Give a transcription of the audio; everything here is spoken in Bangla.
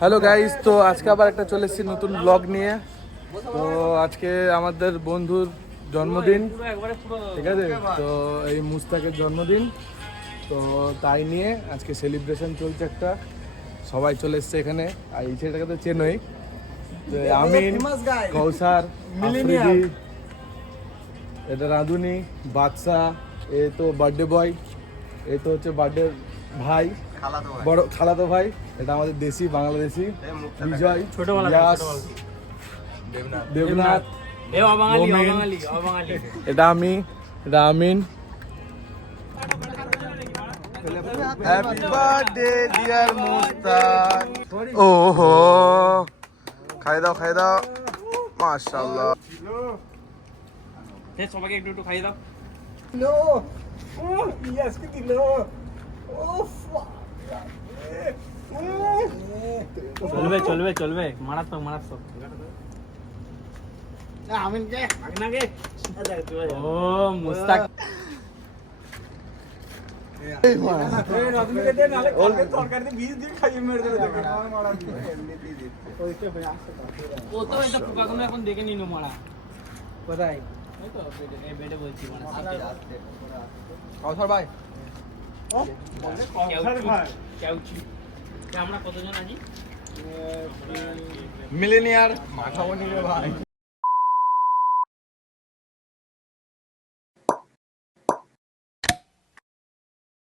হ্যালো গাইস, তো আজকে আবার একটা চলে এসেছি নতুন ব্লগ নিয়ে। তো আজকে আমাদের বন্ধুর জন্মদিন, ঠিক আছে? তো এই মুস্তাকের জন্মদিন, তো তাই নিয়ে আজকে সেলিব্রেশন চলছে একটা। সবাই চলে এসছে এখানে। আর এই ছেলেটাকে তো চেনই, আমিন, কৌসার, আফ্রিদি, এটা রাঁধুনি, বাদশা, এ তো বার্থডে বয়, এ তো হচ্ছে বার্থডে ভাই, বড় খালাতো ভাই। এটা আমাদের দেশি বাংলাদেশি বিজয়, ইয়াস, দেবনাথ, এটা আমি, এটা Amin. Happy birthday dear Mushtaq. ওহো, খাই দাও খাই দাও, মাশাআল্লাহ। সবাইকে একটু একটু খাইয়ে দাও। চলবে চলবে চলবে, মারাত্মক মারাত্মক। ও মুস্তাক, এখন দেখে নিন মারা কোথায় বেডে বলছি ভাই, আমরা কতজন আছি? মিলেনিয়ার মাখাবো নিবে ভাই।